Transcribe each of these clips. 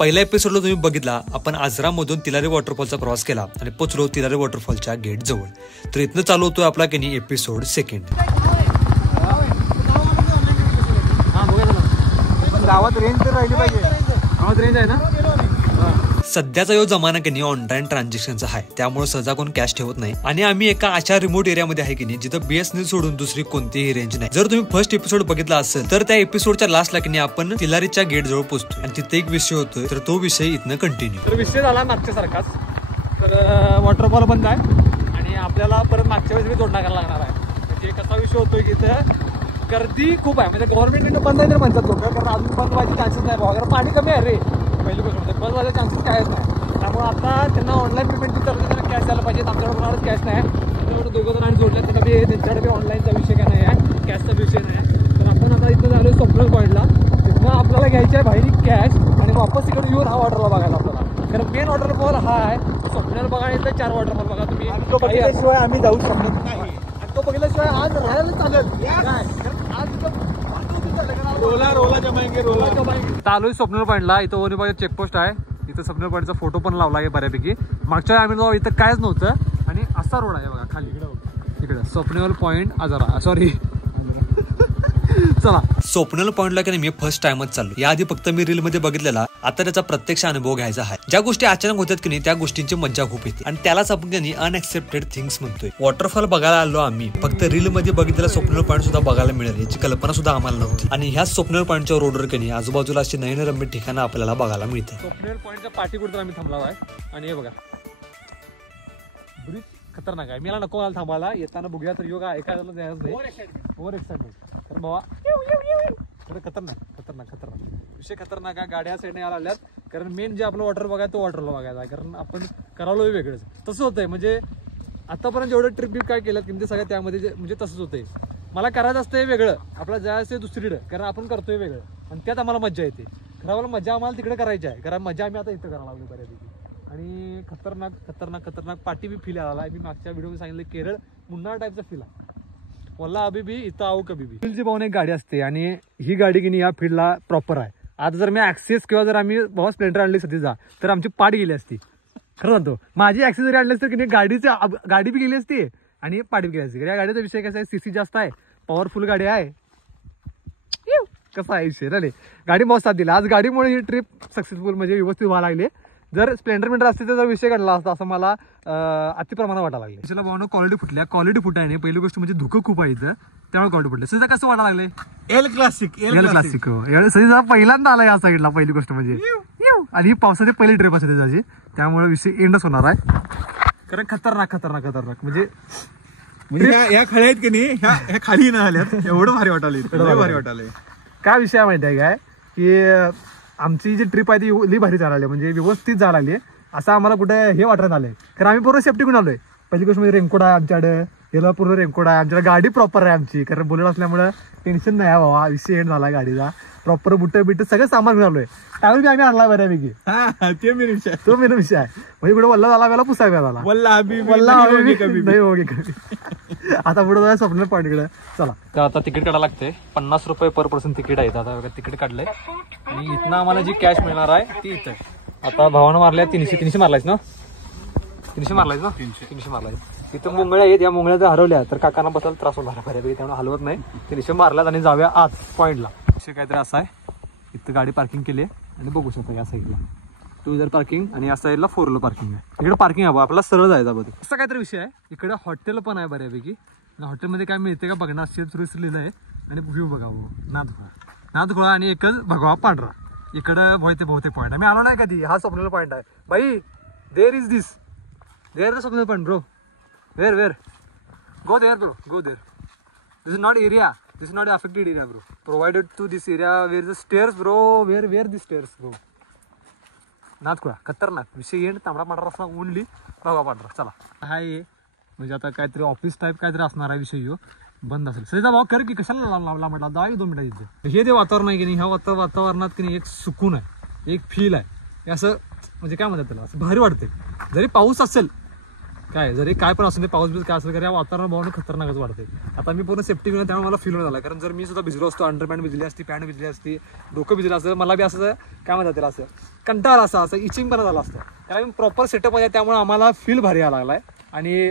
पहिल्या एपिसोडला तुम्ही बघितला आपण आजरामधून तिलारी वॉटरफॉलचा प्रवास केला आणि पोचलो तिलारी वॉटरफॉलच्या गेट जवळ. तर इथनं चालू होतोय आपला की नाही एपिसोड सेकंड. गावात रेंज तर राहिली पाहिजे. गावात रेंज आहे ना. सध्याचा यो जमाना की नाही ऑनलाईन ट्रान्झॅक्शनचा आहे, त्यामुळे सहजा कोण कॅश ठेवत नाही आणि आम्ही एका अशा रिमोट एरियामध्ये आहे की नाही जिथं BSNL सोडून दुसरी कोणतीही रेंज नाही. जर तुम्ही फर्स्ट एपिसोड बघितला असेल तर त्या एपिसोडच्या लास्टला की नाही आपण तिलारीच्या गेट जवळ पोहोचतोय आणि तिथे एक विषय होतोय, तर तो विषय इथनं कंटिन्यू. तर विषय झाला मागच्या सारखाच. तर वॉटरफॉल बंद आहे आणि आपल्याला परत मागच्या वेळेस जोड टाकायला लागणार आहे. म्हणजे कसा विषय होतोय की इथं गर्दी खूप आहे. म्हणजे गव्हर्नमेंट बंद आहे तर म्हणतात लोक, कारण अजून बंद व्हायचे चान्सेस नाही बाबा, कारण पाणी कमी आहे रे. पहिली गोष्ट म्हणजे बंद व्हायचे चान्सेस कायच नाही. त्यामुळे आता त्यांना ऑनलाईन पेमेंट करते, त्यांना कॅश द्यायला पाहिजे. आमच्याकडे कोणाला कॅश नाही. त्याच्याकडे दोघं जणांनी जोडल्या, त्यांच्याकडे ऑनलाईनचा विषय काय नाही आहे, कॅशचा विषय नाही आहे. तर आपण आता इथं झालो स्वप्नल पॉईंटला. तिथं आपल्याला घ्यायची आहे बाहेर कॅश आणि वापस इकडे येऊन हा वॉटरफॉल बघायला आपल्याला. कारण मेन वॉटरफॉल हा आहे. स्वप्नल बघा इथं 4 वॉटरफॉल बघा तुम्ही. तो बघितल्याशिवाय आम्ही जाऊ शकत नाही आणि तो बघितल्याशिवाय आज राहायला चालेल काय. चालू स्वप्नल पॉईंटला. इथं वनी बाजू चेकपोस्ट आहे. इथं स्वप्नल पॉईंटचा फोटो पण लावला आहे बऱ्यापैकी. मागच्या आम्ही जाऊ इथं कायच नव्हतं आणि असा रोड आहे बघा खाली इकडं स्वप्नल पॉईंट आजारा सॉरी. चला स्वप्नल पॉईंटला की नाही मी फर्स्ट टाइमच चाललो. याआधी फक्त मी रील मध्ये बघितलेला, आता त्याचा प्रत्यक्ष अनुभव घ्यायचा आहे. ज्या गोष्टी अचानक होतात की नाही त्या गोष्टींची मजा खूप येते आणि त्यालाच आपण की नाही अनएक्सेप्टेड थिंग्स म्हणतोय. वॉटरफॉल बघायला आलो आम्ही, फक्त रील मध्ये बघितलेला स्वप्नल पॉईंट सुद्धा बघायला मिळेल याची कल्पना सुद्धा आम्हाला नव्हती. आणि ह्या स्वप्नल पॉईंटच्या रोडवर की नाही आजूबाजूला अशी नयनरम्य ठिकाणं आपल्याला बघायला मिळतात. स्वप्नल पॉईंटच्या पाठी कुठे आम्ही थांबला आहे आणि हे बघा ब्रिज खतरनाक आहे. मला नको मला थांबायला. येताना बघूया तर योगा एखाद्याला द्यायच नाही. ओव्हर एक्साइटमेंट तर बाबा खतरनाक खतरनाक खतरनाक विषय खतरनाक आहे. गाड्या साईडने यायला लागल्यात, कारण मेन जे आपलं वॉटर बघायचं तो वॉटरला बघायचा आहे. कारण आपण करालोय वेगळंच. तसं होतंय म्हणजे आतापर्यंत जेवढं ट्रिप काय केलं की ते सगळ्या त्यामध्ये म्हणजे तसंच होतंय. मला करायचं असतं वेगळं, आपल्याला जायचं दुसरीकडे, कारण आपण करतोय वेगळं आणि त्यात आम्हाला मजा येते. खरं मजा आम्हाला तिकडे करायची आहे, कारण मजा आम्ही आता इथं करायला लागलो बऱ्यापैकी. आणि खतरनाक खतरनाक खतरनाक पाठी बी फील आला. मी मागच्या व्हिडिओमध्ये सांगितलं केरळ मुन्नार टाईपचा फील आहे. वल्ला अभी भी इथं आहो कभी भी. फील्डची पाहून एक गाडी असते आणि ही गाडी की नाही या फील्डला प्रॉपर आहे. आता जर मी ऍक्सेस किंवा जर आम्ही बाबा स्प्लेंडर आणली सध्या तर आमची पाठ गेली असती. खरं सांगतो, माझी ऍक्सेस जरी आणली तर की नाही गाडी बी गेली असती आणि पाठ बी गेली असती. या गाडीचा विषय कसा आहे, सीसी जास्त आहे, पॉवरफुल गाडी आहे. कसा आहे विषय रे, गाडी बहुत साथ दिला. आज गाडीमुळे ही ट्रिप सक्सेसफुल म्हणजे व्यवस्थित व्हायला लागली. जर स्प्लेंडर मिंडर असते तर विषय घडला असता असं मला अतिप्रमाणात वाटायला लागले. त्याला भावना क्वालिटी फुटल्या. क्वालिटी फुटायने पहिली गोष्ट म्हणजे धुकं खूप आहे इथं, त्यामुळे क्वालिटी फुटले. सध्या कसं वाटायला लागले एल क्लासिक सध्या पहिल्यांदा आला या साईडला. पहिली गोष्ट म्हणजे आणि ही पावसाची पहिली ट्रिप असते त्याची, त्यामुळे विषय एंडच होणार आहे. कारण खतरनाक खतरनाक खतरनाक म्हणजे ह्या खळ्या आहेत की नाही ह्या खाली न आल्यात. एवढं भारी भारी वाटाले. काय विषय माहिती आहे काय की आमची जी ट्रिप आहे ती लई भारी चालली, म्हणजे व्यवस्थित जायला लागली. असं आम्हाला कुठे हे वाटत आलंय, कारण आम्ही पूर्ण सेफ्टी घेऊन आलोय. पहिली गोष्ट म्हणजे रेनकोट आहे आमच्याकडे, याला पूर्ण रेनकोट आहे आमच्याकडे. गाडी प्रॉपर आहे आमची, कारण बुलेट असल्यामुळे टेन्शन नाही आहे बाबा. विषय एंड झाला गाडीचा. प्रॉपर बुट बिट सगळं सामान घेऊन आलोय. टावेल बी आम्ही आणला बऱ्यापैकी. तो मेन विषय आहे. म्हणजे कुठे वल्ला झाला वेळेला पुसाव्या झाला नाही हो. आता पुढे जाऊया स्वप्नल पॉईंट इकडे. चला तर आता तिकीट काढायला लागते. 50 रुपये पर पर्सन तिकीट आहे. आता तिकीट काढलंय आणि इथनं आम्हाला जी कॅश मिळणार आहे ती इथं. आता भावानं मारल्या 300 मारलायच ना. 300 मारलाय. इथं मुंगळ्या आहेत, या मुंगळ्या जर हरवल्या तर काकांना बसायला त्रास होणार बऱ्यापैकी, त्यामुळे हलवत नाही. 300 मारल्यात आणि जाऊया आज पॉईंटला. विषय काहीतरी असा आहे, इथं गाडी पार्किंग केली आणि बघू शकता या साईडला 2 व्हीलर पार्किंग आणि या साईडला 4 व्हीलर पार्किंग आहे. इकडे पार्किंग आहे आपल्याला सरळ जायचा बघ. असा काहीतरी विषय आहे. इकडे हॉटेल पण आहे बऱ्यापैकी. हॉटेलमध्ये काय मिळते का बघणार, शेफ सुरेश लिहिलं आहे आणि व्ह्यू बघा नाथखोळा आणि एकच भगवा पांढरा. इकडं बहुते पॉईंट आहे. मी आलो नाही कधी. हा स्वप्नल पॉईंट आहे भाई. There is this the Swapnal point bro. Where go there bro, go there. This is not area, this is not affected area bro. Provided to this area where the stairs bro. Where the stairs bro. नाथखोळा खतरनाक विषय end. तांबडा पांढरा असला only भगवा पांढरा. चला हाय म्हणजे आता काहीतरी ऑफिस टाईप काहीतरी असणार आहे विषय. बंद असेल सध्या भाऊ कर की कशाला लावला म्हटला. 2 मिनिटं इथे. हे ते वातावरण आहे की नाही, ह्या वातावरणात की नाही एक सुकून आहे, एक फील आहे. असं म्हणजे काय म्हणतात त्याला, असं भारी वाटते. जरी पाऊस असेल काय जरी काय पण असू दे, पाऊस बीस काय असेल तर या वातावरण बघून खतरनाकच वाटते. आता मी पूर्ण सेफ्टी घेऊन त्यामुळे मला फील होत झाला, कारण जर मी सुद्धा भिजलो असतो, अंडरपॅन्ट भिजली असती, पॅन्ट भिजली असती, डोकं भिजलं असतं, मला बी असं काय म्हणतात त्याला, असं कंटाळा असं इचिंग पण झालं असतं. कारण प्रॉपर सेटअप आहे त्यामुळे आम्हाला फील भारी यायला लागलाय. आणि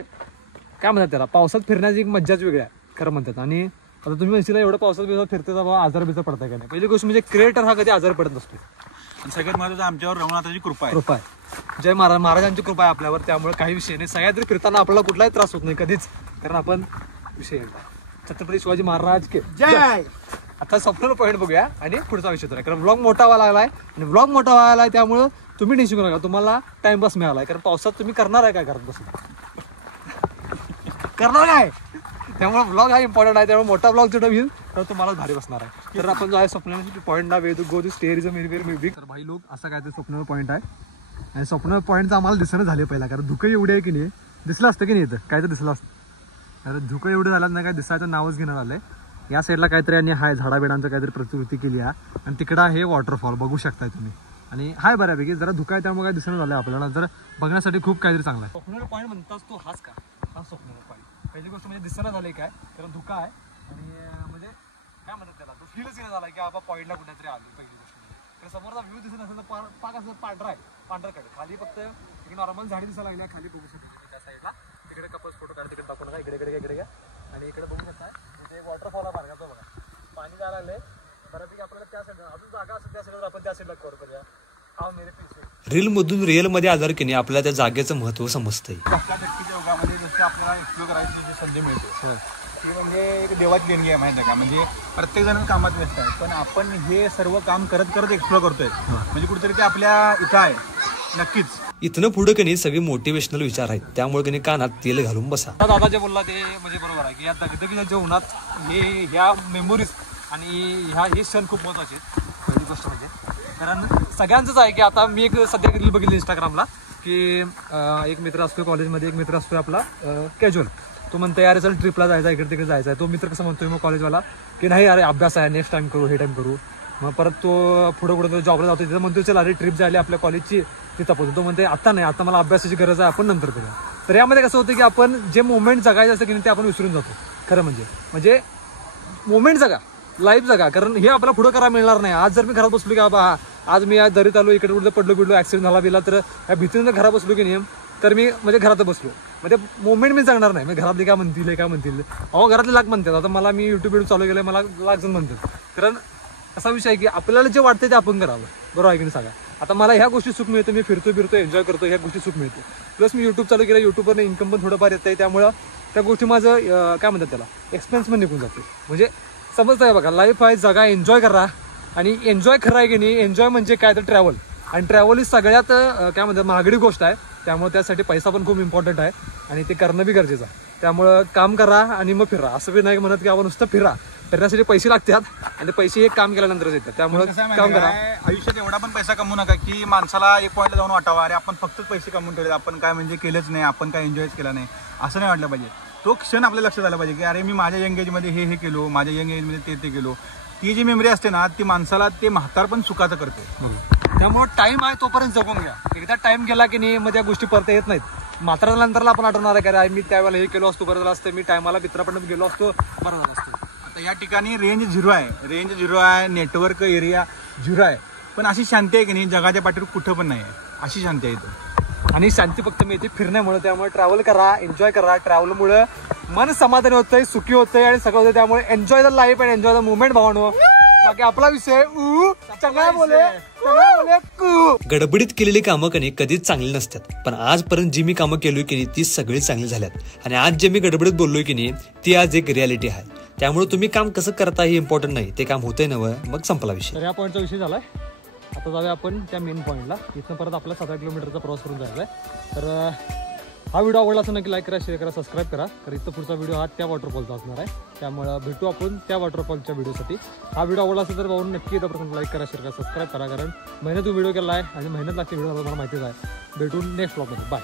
काय म्हणतात त्याला, पावसात फिरण्याची एक मज्जाच वेगळी आहे खरं म्हणतात. आणि आता तुम्ही म्हणशील एवढं पावसात बिवसात फिरते बाबा आजार बिजार पडताय का नाही. पहिली गोष्ट म्हणजे क्रिएटर हा कधी आजार पडत नसतो. सगळ्यात महत्त्वाचं आमच्यावर रघुनाथाची कृपा आहे. जय महाराज, महाराजांची कृपा आहे आपल्यावर, त्यामुळे काही विषय नाही. सगळ्यात फिरताना आपल्याला कुठलाही त्रास होत नाही कधीच, कारण आपण विषय छत्रपती शिवाजी महाराज के जय. आता स्वप्नाला पॉईंट बघूया आणि पुढचा विषय तर, कारण व्लॉग मोठा व्हायला लागलाय आणि व्लॉग मोठा व्हायला आहे त्यामुळे तुम्ही टेन्शन करू नका, तुम्हाला टाइमपास मिळालाय. कारण पावसात तुम्ही करणार आहे काय घरात बसून, करणार काय, त्यामुळे ब्लॉग हा इम्पॉर्टंट आहे. त्यामुळे मोठा ब्लॉग जेवढा होईल तर तुम्हाला भारी बसणार आहे. तर आपण जो आहे स्वप्नाला पॉईंटला way to go to stay is a very very big. तर भाई लोक असा काय ते स्वप्नाला पॉईंट आहे आणि स्वप्न पॉईंटचं आम्हाला दिसणं झाले पहिला, कारण धुकं एवढे आहे की नाही, दिसलं असतं की नाही इथं काय तर दिसलं असतं. कारण धुकं एवढं झालं नाही, काय दिसायचं नावच घेणार आलंय. या साईडला काहीतरी आणि हाय झाडाबिडांचं काहीतरी प्रतिकृती केली आहे आणि तिकडं आहे वॉटरफॉल बघू शकताय तुम्ही. आणि हाय बऱ्यापैकी जरा धुका आहे त्यामुळे काय दिसणं झालं आपल्याला, जर बघण्यासाठी खूप काहीतरी चांगला आहे. स्वप्नाला पॉईंट म्हणताच तो हाच का, हा स्वप्नाला पॉईंट. पहिली गोष्ट म्हणजे दिसणं झालंय काय, कारण धुका आहे आणि म्हणजे काय म्हणतात त्याला, तो फीलच येणं झाला की आपण पॉईंटला कुठेतरी आलो. पहिली गोष्ट म्हणजे समोरचा व्ह्यू दिसत असेल तर पाक असं पांढरा आहे, पांढराकडे खाली फक्त इकडे नॉर्मल झाडी दिसायला लागली, खाली बघू शकतो त्या साईडला, तिकडे कपल्स फोटो काढ, तिकडे दाखवू नका, इकडे घ्या. आणि इकडे बघू शकता तिथे वॉटरफॉल आहे मार्गाचा बघा, पाणी जायला लागलंय बऱ्यापैकी. आपल्याला त्या साईडला अजून जागा असेल त्या साईडवर आपण त्या साईडला कव्हर करूया. रील मधून रिअल मध्ये आजार की नाही आपल्याला त्या जागेचं महत्व समजतंय. धक्काधक्कीच्या युगामध्ये जसं आपल्याला एक्सप्लोर करायची जी संधी मिळते ती म्हणजे एक देवाची देणगी आहे माहिती आहे का. म्हणजे प्रत्येक जण कामात व्यस्त आहे, पण आपण हे सर्व काम करत करत एक्सप्लोर करतोय, म्हणजे कुठेतरी ते आपल्या इथं आहे नक्कीच. इथनं पुढे की नाही सगळे मोटिवेशनल विचार आहेत, त्यामुळे की नाही कानात तेल घालून बसा. दादा जे बोलला ते म्हणजे बरोबर आहे की या दगदगीच्या जीवनात ह्या मेमोरीज आणि हे क्षण खूप महत्वाचे आहेत. पहिली गोष्ट म्हणजे कारण सगळ्यांचंच आहे की आता मी एक सध्या रील बघितली इंस्टाग्रामला की एक मित्र असतो कॉलेजमध्ये, एक मित्र असतो आपला कॅज्युअल, तो म्हणतो यार चल ट्रिपला जायचा, इकडे तिकडे जायचा आहे. तो मित्र कसं म्हणतोय मग कॉलेजवाला की नाही अरे अभ्यास आहे, नेक्स्ट टाइम करू, हे टाइम करू. मग परत तो पुढे तो जॉबला जातो, तिथं म्हणतो चल अरे ट्रिप जायला आपल्या कॉलेजची, तिथं पोहोचतो. तो म्हणते आता नाही, आता मला अभ्यासाची गरज आहे, आपण नंतर करूया. तर यामध्ये कसं होतं की आपण जे मोमेंट जगायचं असतं की नाही ते आपण विसरून जातो खरं म्हणजे मोमेंट जगा, लाईफ जगा, कारण हे आपल्याला पुढे करायला मिळणार नाही. आज जर मी घरात बसलो की बाबा आज मी या दरीत आलो, इकडे कुठे पडलो ऍक्सिडेंट झाला बिला, तर या भीतीने घरात बसलो की नाही तर मी म्हणजे घरात बसलो म्हणजे मोमेंट मी जगणार नाही. म्हणजे घरातले काय म्हणतील अहो घरातले लाख म्हणतात. आता मला मी युट्यूब चालू केलं, मला लाख जण म्हणतात. कारण असा विषय आहे की आपल्याला जे वाटतं ते आपण करावं, बरोबर आहे की नाही सांगा. आता मला ह्या गोष्टी सुख मिळते, मी फिरतो एन्जॉय करतो, ह्या गोष्टी सुख मिळते. प्लस मी युट्यूब चालू केलं, युट्यूबवरनं इन्कम पण थोडंफार येतं आहे, त्यामुळं त्या गोष्टी माझं काय म्हणतात त्याला एक्सपेन्स पण निघून जाते. म्हणजे समजतं बघा, लाईफ आहे जगा, एन्जॉय करा. आणि एन्जॉय खरं आहे की नाही, एन्जॉय म्हणजे काय तर ट्रॅव्हल, आणि ट्रॅव्हल ही सगळ्यात काय म्हणतात महागडी गोष्ट आहे. त्यामुळे त्यासाठी पैसा पण खूप इम्पॉर्टंट आहे आणि ते करणं बी गरजेचं आहे. त्यामुळं काम करा आणि मग फिरा. असं बी नाही म्हणत की आपण नुसतं फिरण्यासाठी पैसे लागतात आणि पैसे एक काम केल्यानंतरच येतात. त्यामुळे काम करा. आयुष्यात एवढा पण पैसा कमवू नका की माणसाला एक पॉईंटला जाऊन वाटावा अरे आपण फक्त पैसे कमवून ठेवले, आपण काय म्हणजे केलंच नाही, आपण काय एन्जॉयच केला नाही, असं नाही वाटलं पाहिजे. तो क्षण आपल्या लक्षात आला पाहिजे की अरे मी माझ्या यंग एजमध्ये हे केलो, माझ्या यंग एजमध्ये ते केलो. ती जी मेमरी असते ना ती माणसाला ते म्हातार पण सुखाचं करते. त्यामुळे टाइम आहे तोपर्यंत जगून घ्या. एकदा टाइम गेला की नाही मग त्या गोष्टी परत येत नाहीत. म्हातारा नंतरला आपण आठवणार आहे की अरे मी त्यावेळेला हे केलो असतो बरं झालं असतं, मी टायमाला मित्रापर्यंत गेलो असतो बरं झालं असतं. आता या ठिकाणी रेंज झिरो आहे, नेटवर्क एरिया झिरो आहे, पण अशी शांती आहे की नाही जगाच्या पाठीवर कुठं पण नाही आहे, अशी शांती आहे इथं. आणि शांती फक्त मिळते फिरण्यामुळे. त्यामुळे ट्रॅव्हल करा, एन्जॉय करा. ट्रॅव्हलमुळे मन समाधानी होतंय, सुखी होतंय आणि सगळं होतं. त्यामुळे enjoy the life and enjoy the movement भावानो. बाकी आपला विषय गडबडीत केलेली कामं कधी कधीच चांगली नसतात, पण आजपर्यंत जी मी कामं केलोय की नाही ती सगळी चांगली झाल्यात. आणि आज जे मी गडबडीत बोललोय की नाही ती आज एक रियालिटी आहे. त्यामुळे तुम्ही काम कसं करता हे इम्पॉर्टंट नाही, ते काम होतंय नवं मग संपला विषय. तर या पॉईंटचा विषय झालाय. आता जाऊया आपण त्या मेन पॉईंटला. इथनं परत आपला 7 किलोमीटरचा प्रवास करून जायचा आहे. तर हा व्हिडिओ आवडला असं नक्की लाईक करा, शेअर करा, सबस्क्राईब करा. तर इथं पुढचा व्हिडिओ हा त्या वॉटरफॉलचा असणार आहे. त्यामुळे भेटू आपण त्या वॉटरफॉलच्या व्हिडिओसाठी. हा व्हिडिओ आवडला असेल तर भाऊन नक्की येतं प्रथम लाईक करा, शेअर करा, सबस्क्राईब करा. कारण मेहनत व्हिडिओ केला आहे आणि मेहनत लागते व्हिडिओ मला माहितीच आहे. भेटून नेक्स्ट व्लॉगमध्ये. बाय.